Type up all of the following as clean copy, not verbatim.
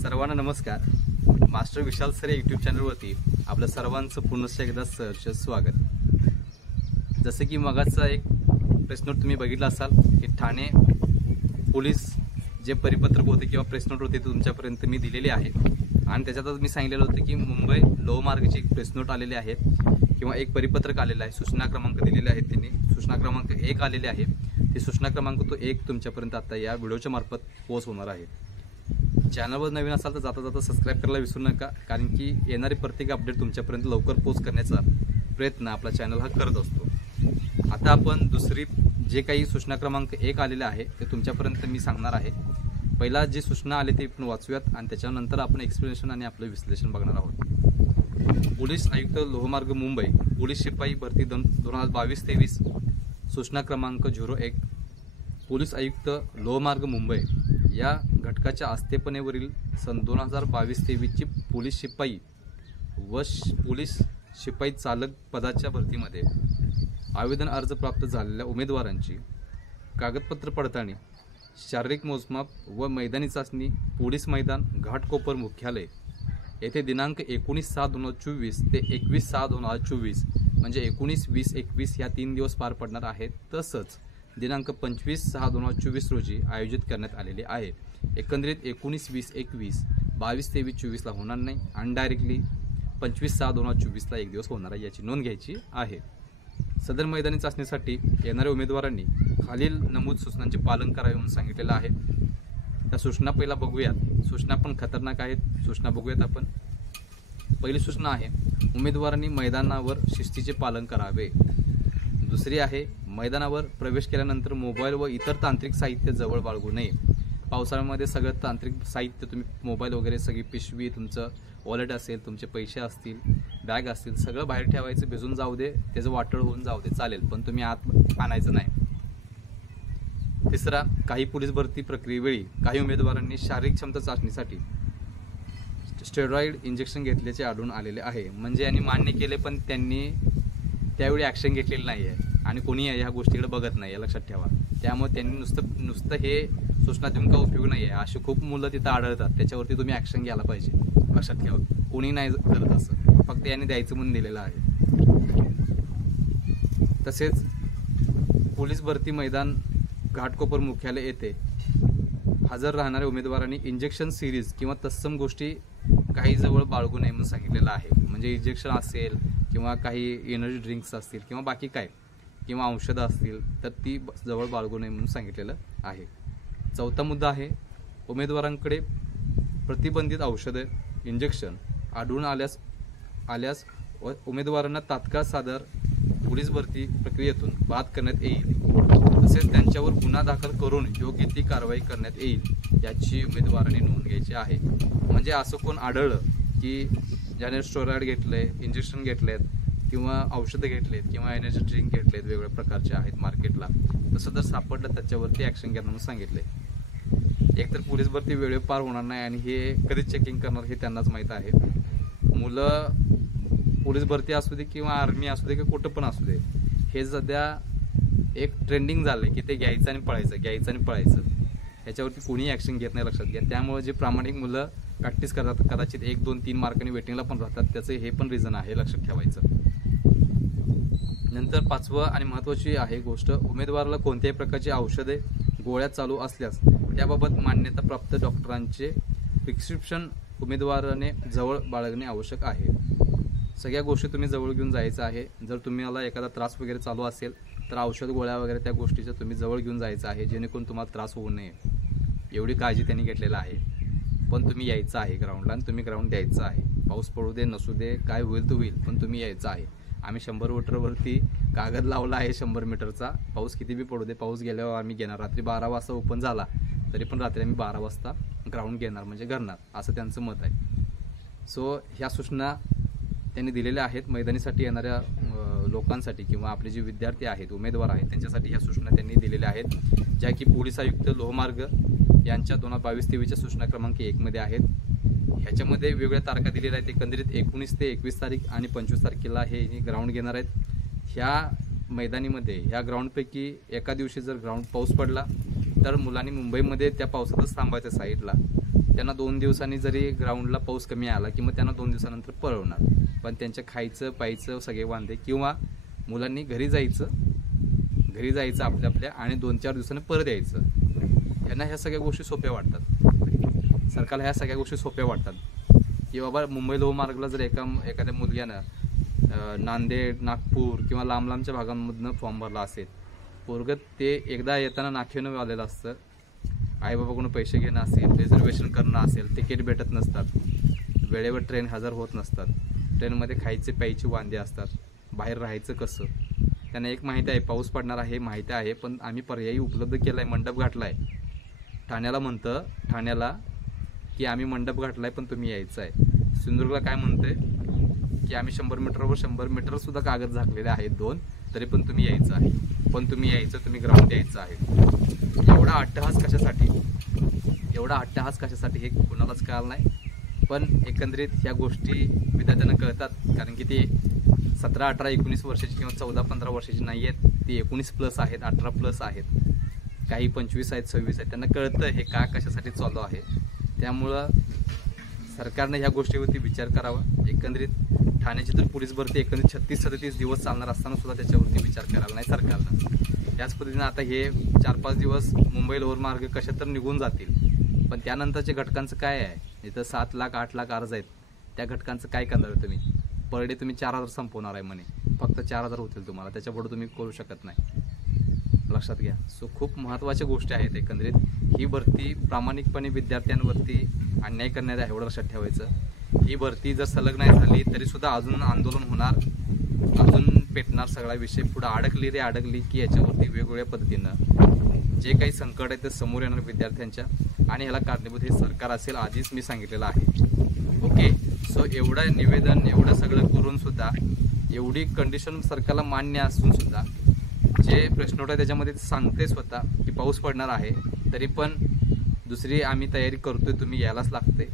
सर्वांना नमस्कार. मास्टर विशाल sir YouTube चॅनलवरती आपलं सर्वांचं पुनश्च एकदा सहर्ष स्वागत. जसे की मगाचा एक प्रेस नोट तुम्ही बघितला असाल की ठाणे पोलीस जे परिपत्रक होते किंवा प्रेस नोट होते ते तुमच्यापर्यंत मी दिलेले आहे आणि त्याच्यातच मी सांगितलेलं होतं की मुंबई लोहमार्गची एक प्रेस नोट आलेली आहे किंवा एक परिपत्रक आलेलं आहे. सूचना क्रमांक दिलेले आहेत त्यांनी. सूचना क्रमांक 1 आलेले आहे. ती सूचना क्रमांक तो 1 तुमच्यापर्यंत आता या व्हिडिओच्या मार्फत पोहोच होणार आहे. चॅनलवर नवीन असाल तर जाता जाता सबस्क्राईब करायला विसरू नका, कारण की येणारी प्रत्येक अपडेट तुमच्यापर्यंत लवकर पोहोच करण्याचा प्रयत्न आपला चॅनल हा करत असतो. आता आपण दुसरी जे काही सूचना क्रमांक 1 आलेले आहे ते तुमच्यापर्यंत मी सांगणार आहे. पहिला जी सूचना आली ते आपण वाचूयात आणि त्याच्यानंतर आपण एक्सप्लेनेशन आणि आपलं विश्लेषण बघणार आहोत. पोलीस आयुक्त लोहमार्ग मुंबई पोलीस शिपाई भरती 2022-23 सूचना क्रमांक 01. पोलीस आयुक्त लोहमार्ग मुंबई या घटकाच्या आस्थेपनेवरील सन 2022-23 ची पोलीस शिपाई व पोलीस शिपाई चालक पदाच्या भरतीमध्ये आवेदन अर्ज प्राप्त झालेल्या उमेदवारांची कागदपत्र पडताळणी, शारीरिक मोजमाप व मैदानी चाचणी पोलीस मैदान घाटकोपर मुख्यालय येथे दिनांक 19/6/2024 ते 21/6/2024 म्हणजे 19, 20, 21 या 3 दिवस पार पडणार आहेत. तसंच दिनांक 25/6/2024 रोजी आयोजित करण्यात आलेले आहे. एकंदरीत 19, 20, 21, 22, 23, 24 ला होणार नाही आणि डायरेक्टली 25/6/2024 ला एक दिवस होणार आहे, याची नोंद घ्यायची आहे. सदर मैदानी चाचणीसाठी येणाऱ्या उमेदवारांनी खालील नमूद सूचनांचे पालन करावे म्हणून सांगितलेलं आहे. त्या सूचना पहिला बघूयात. सूचना पण खतरनाक आहेत. सूचना बघूयात आपण. पहिली सूचना आहे उमेदवारांनी मैदानावर शिस्तीचे पालन करावे. दुसरी आहे मैदानावर प्रवेश केल्यानंतर मोबाईल व इतर तांत्रिक साहित्य जवळ बाळगू नये. पावसाळ्यामध्ये सगळं तांत्रिक साहित्य तुम्ही मोबाईल वगैरे सगळी पिशवी, तुमचं वॉलेट असेल, तुमचे पैसे असतील, बॅग असतील, सगळं बाहेर ठेवायचं. भिजून जाऊ दे, त्याचं वाटळ होऊन जाऊ दे, चालेल, पण तुम्ही आत आणायचं नाही. तिसरा, काही पोलीस भरती प्रक्रियेवेळी काही उमेदवारांनी शारीरिक क्षमता चाचणीसाठी स्टेरॉइड इंजेक्शन घेतल्याचे आढळून आलेले आहे. म्हणजे यांनी मान्य केले पण त्यांनी त्यावेळी ॲक्शन घेतलेली नाही आहे आणि कोणी ह्या गोष्टीकडे बघत नाही, लक्षात ठेवा. त्यामुळे त्यांनी नुसतं हे सूचना देऊन का उपयोग नाही आहे. अशी खूप मुलं तिथं आढळतात, त्याच्यावरती तुम्ही ॲक्शन घ्यायला पाहिजे, लक्षात ठेवा. कोणी नाही करत असं, फक्त यांनी द्यायचं म्हणून दिलेलं आहे. तसेच पोलीस भरती मैदान घाटकोपर मुख्यालय येथे हजर राहणाऱ्या उमेदवारांनी इंजेक्शन सिरीज किंवा तत्सम गोष्टी काही जवळ बाळगू नये म्हणून सांगितलेलं आहे. म्हणजे इंजेक्शन असेल किंवा काही एनर्जी ड्रिंक्स असतील किंवा बाकी काय किंवा औषधं असतील तर ती जवळ बाळगू नये म्हणून सांगितलेलं आहे. चौथा मुद्दा आहे उमेदवारांकडे प्रतिबंधित औषधे, इंजेक्शन आढळून आल्यास उमेदवारांना तात्काळ सादर पोलीस भरती प्रक्रियेतून बाद करण्यात येईल. तसेच त्यांच्यावर गुन्हा दाखल करून योग्य ती कारवाई करण्यात येईल याची उमेदवारांनी नोंद घ्यायची आहे. म्हणजे असं कोण आढळलं की ज्याने स्टेरॉइड घेतलंय, इंजेक्शन घेतलेत किंवा औषधं घेतलेत किंवा एनर्जी ड्रिंक घेतलेत, वेगवेगळ्या प्रकारचे आहेत मार्केटला, तसं जर सापडलं त्याच्यावरती ॲक्शन घ्या म्हणून सांगितले. एकतर पोलीस भरती वेळेवर पार होणार नाही आणि हे कधीच चेकिंग करणार हे त्यांनाच माहीत आहे. मुलं पोलीस भरती असू दे किंवा आर्मी असू दे किंवा कुठं पण असू दे, हे सध्या एक ट्रेंडिंग झालं आहे की ते घ्यायचं आणि पळायचं. ह्याच्यावरती कोणीही ॲक्शन घेत नाही, लक्षात घ्या. त्यामुळे जे प्रामाणिक मुलं प्रॅक्टिस करतात, कदाचित 1, 2, 3 मार्कांनी वेटिंगला पण राहतात, त्याचं हे पण रिझन आहे, लक्षात ठेवायचं. नंतर 5वं आणि महत्त्वाची आहे गोष्ट, उमेदवाराला कोणत्याही प्रकारची औषधे, गोळ्या चालू असल्यास त्याबाबत मान्यताप्राप्त डॉक्टरांचे प्रिस्क्रिप्शन उमेदवाराने जवळ बाळगणे आवश्यक आहे. सगळ्या गोष्टी तुम्ही जवळ घेऊन जायचं आहे. जर तुम्हाला एखादा त्रास वगैरे चालू असेल तर औषध, गोळ्या वगैरे त्या गोष्टीचं तुम्ही जवळ घेऊन जायचं आहे, जेणेकरून तुम्हाला त्रास होऊ नये. एवढी काळजी त्यांनी घेतलेलं आहे. पण तुम्ही यायचं आहे ग्राउंडला आणि तुम्ही ग्राउंड द्यायचं आहे. पाऊस पडू दे नसू दे, काय होईल तो होईल, पण तुम्ही यायचं आहे. आम्ही 100 मीटरवरती कागद लावला आहे 100 मीटरचा. पाऊस किती बी पडू दे, पाऊस गेल्यावर आम्ही घेणार. रात्री 12 वाजता ओपन झाला तरी पण रात्री आम्ही 12 वाजता ग्राउंड घेणार, म्हणजे करणार, असं त्यांचं मत आहे. सो ह्या सूचना त्यांनी दिलेल्या आहेत मैदानीसाठी येणाऱ्या लोकांसाठी किंवा आपले जे विद्यार्थी आहेत, उमेदवार आहेत, त्यांच्यासाठी ह्या सूचना त्यांनी दिलेल्या आहेत, ज्या की पोलीस आयुक्त लोहमार्ग यांच्या 2022-23 सूचना क्रमांक 1 मध्ये आहेत. ह्याच्यामध्ये वेगवेगळ्या तारखा दिलेल्या आहेत. एकंदरीत 19 ते 21 तारीख आणि 25 तारखेला हे ग्राउंड घेणार आहेत. ह्या मैदानीमध्ये ह्या ग्राउंडपैकी एका दिवशी जर ग्राउंड पाऊस पडला तर मुलांनी मुंबईमध्ये त्या पावसातच थांबायचं साईडला. त्यांना 2 दिवसांनी जरी ग्राउंडला पाऊस कमी आला की मग त्यांना 2 दिवसानंतर पळवणार, पण त्यांच्या खायचं प्यायचं सगळे वांदे, किंवा मुलांनी घरी जायचं आपल्या आणि 2-4 दिवसांनी परत यायचं. यांना ह्या सगळ्या गोष्टी सोप्या वाटतात, सरकारला ह्या सगळ्या गोष्टी सोप्या वाटतात की बाबा मुंबई लोहमार्गला जर एखाद्या मुलग्यानं नांदेड, नागपूर किंवा लांबच्या भागांमधनं फॉर्म भरला असेल, पोरगं ते एकदा येताना नाखेनं आलेलं असतं, आईबाबाकडून पैसे घेणं असेल, रिझर्वेशन करणं असेल, तिकीट भेटत नसतात, वेळेवर ट्रेन हजर होत नसतात, ट्रेनमध्ये खायचे प्यायचे वांदे असतात, बाहेर राहायचं कसं. त्यांना एक माहिती आहे पाऊस पडणार आहे माहिती आहे, पण आम्ही पर्यायी उपलब्ध केला आहे, मंडप घातला आहे. ठाण्याला की आम्ही मंडप घातला आहे पण तुम्ही यायचं आहे. सिंधुदुर्गला काय म्हणते की आम्ही 100 मीटरवर 100 मीटरसुद्धा कागद झाकलेले आहेत 2, तरी पण तुम्ही यायचं आहे, तुम्ही ग्राउंड यायचं आहे. एवढा अट्टहास कशासाठी हे कोणालाच कळलं नाही. पण एकंदरीत ह्या गोष्टी विद्यार्थ्यांना कळतात, कारण की ते 17, 18, 19 वर्षाची किंवा 14, 15 वर्षाची नाही आहेत, ती 19+ आहेत, 18+ आहेत, काही 25 आहेत, 26 आहेत. त्यांना कळतं हे कशासाठी चालू आहे. त्यामुळं सरकारने ह्या गोष्टीवरती विचार करावा. एकंदरीत ठाण्याची तर पोलीस भरती एकंदरीत 36-37 दिवस चालणार असताना सुद्धा त्याच्यावरती विचार करायला नाही सरकारनं. त्याच पद्धतीने आता हे 4-5 दिवस मुंबई लोहमार्ग कशा तर निघून जातील, पण त्यानंतरच्या घटकांचं काय आहे. इथं 7 लाख 8 लाख अर्ज आहेत, त्या घटकांचं काय करणार तुम्ही. पर डे तुम्ही 4000 संपवणार आहे म्हणे, फक्त 4000 होतील तुम्हाला, त्याच्यापुढे तुम्ही करू शकत नाही, लक्षात घ्या. सो खूप महत्त्वाच्या गोष्टी आहेत. एकंदरीत ही भरती प्रामाणिकपणे विद्यार्थ्यांवरती अन्याय करण्यात आहे, एवढं लक्षात ठेवायचं. ही भरती जर सलग नाही झाली तरीसुद्धा अजून आंदोलन होणार, अजून पेटणार सगळा विषय. पुढं अडकली की याच्यावरती वेगवेगळ्या पद्धतीनं जे काही संकट आहे ते समोर येणार विद्यार्थ्यांच्या, आणि ह्याला कारणीभूत हे सरकार असेल, आधीच मी सांगितलेलं आहे. ओके, सो एवढं निवेदन एवढं सगळं करून सुद्धा, एवढी कंडिशन सरकारला मान्य असून सुद्धा जे प्रश्न आहे त्याच्यामध्ये सांगते स्वतः की पाऊस पडणार आहे, तरी पण दुसरी आम्ही तयारी करतोय, तुम्ही यायलाच लागते.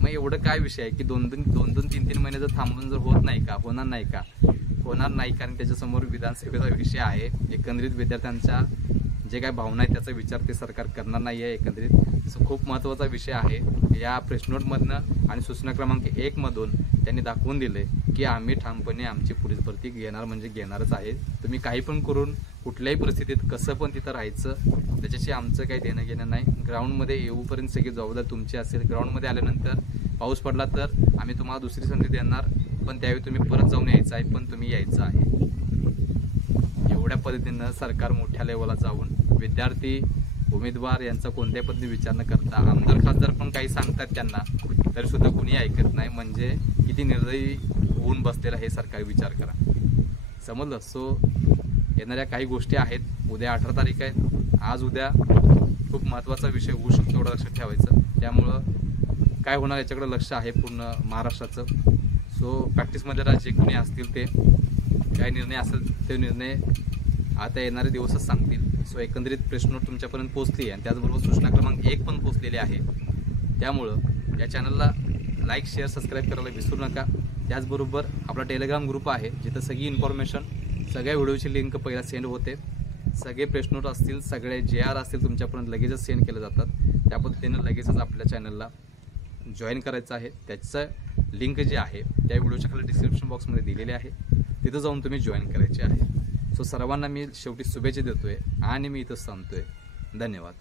मग एवढं काय विषय आहे की 2-3 महिने जर थांबून जर होत नाही का, होणार नाही, कारण त्याच्यासमोर विधानसभेचा विषय आहे. एकंदरीत विद्यार्थ्यांच्या जे काय भावना आहेत त्याचा विचार ते सरकार करणार नाही आहे. एकंदरीत खूप महत्त्वाचा विषय आहे. या प्रेस नोटमधनं आणि सूचना क्रमांक 1 मधून त्यांनी दाखवून दिले की आम्ही ठामपणे आमची पोलीस भरती घेणार म्हणजे घेणारच आहे. तुम्ही काही पण करून कुठल्याही परिस्थितीत कसं पण तिथं राहायचं, त्याच्याशी आमचं काही देणं घेणं नाही. ग्राउंडमध्ये येऊपर्यंत सगळी जबाबदारी तुमची असेल. ग्राउंडमध्ये आल्यानंतर पाऊस पडला तर आम्ही तुम्हाला दुसरी संधी देणार, पण त्यावेळी तुम्ही परत जाऊन यायचं आहे, पण तुम्ही यायचं आहे. एवढ्या पद्धतीनं सरकार मोठ्या लेवलला जाऊन विद्यार्थी उमेदवार यांचा कोणत्याही पद्धतीने विचार न करता, आमदार खासदार पण काही सांगतात त्यांना तरी सुद्धा कुणी ऐकत नाही. म्हणजे किती निर्दयी होऊन बसलेला हे सरकार विचार करा, समजलं. सो येणाऱ्या काही गोष्टी आहेत. उद्या 18 तारीख आहे, आज उद्या खूप महत्त्वाचा विषय होऊ शकतो, एवढं लक्षात ठेवायचं. त्यामुळं काय होणार याच्याकडे लक्ष आहे पूर्ण महाराष्ट्राचं. सो प्रॅक्टिसमध्ये जे कोणी असतील ते काय निर्णय असेल ते निर्णय आता येणारे दिवसच सांगतील. सो एकंदरीत प्रेस नोट तुमच्यापर्यंत पोहोचली आणि त्याचबरोबर सूचना क्रमांक 1 पण पोहोचलेली आहे. त्यामुळं या चॅनलला लाईक, शेअर, सबस्क्राईब करायला विसरू नका. त्याचबरोबर आपला टेलिग्राम ग्रुप आहे, जिथं सगळी इन्फॉर्मेशन, सगळ्या व्हिडिओची लिंक पहिला सेंड होते. सगळे प्रेस नोट असतील, सगळे JR असतील तुमच्यापर्यंत लगेचच सेंड केले जातात. त्या पद्धतीनं लगेचच आपल्या चॅनलला जॉईन करायचं आहे. त्याचं लिंक जे आहे त्या व्हिडिओच्या खाली डिस्क्रिप्शन बॉक्समध्ये दिलेले आहे, तिथं जाऊन तुम्ही जॉईन करायचे आहे. सो सर्वांना मी शेवटी शुभेच्छा देतोय आणि मी इथंच थांबतोय. धन्यवाद.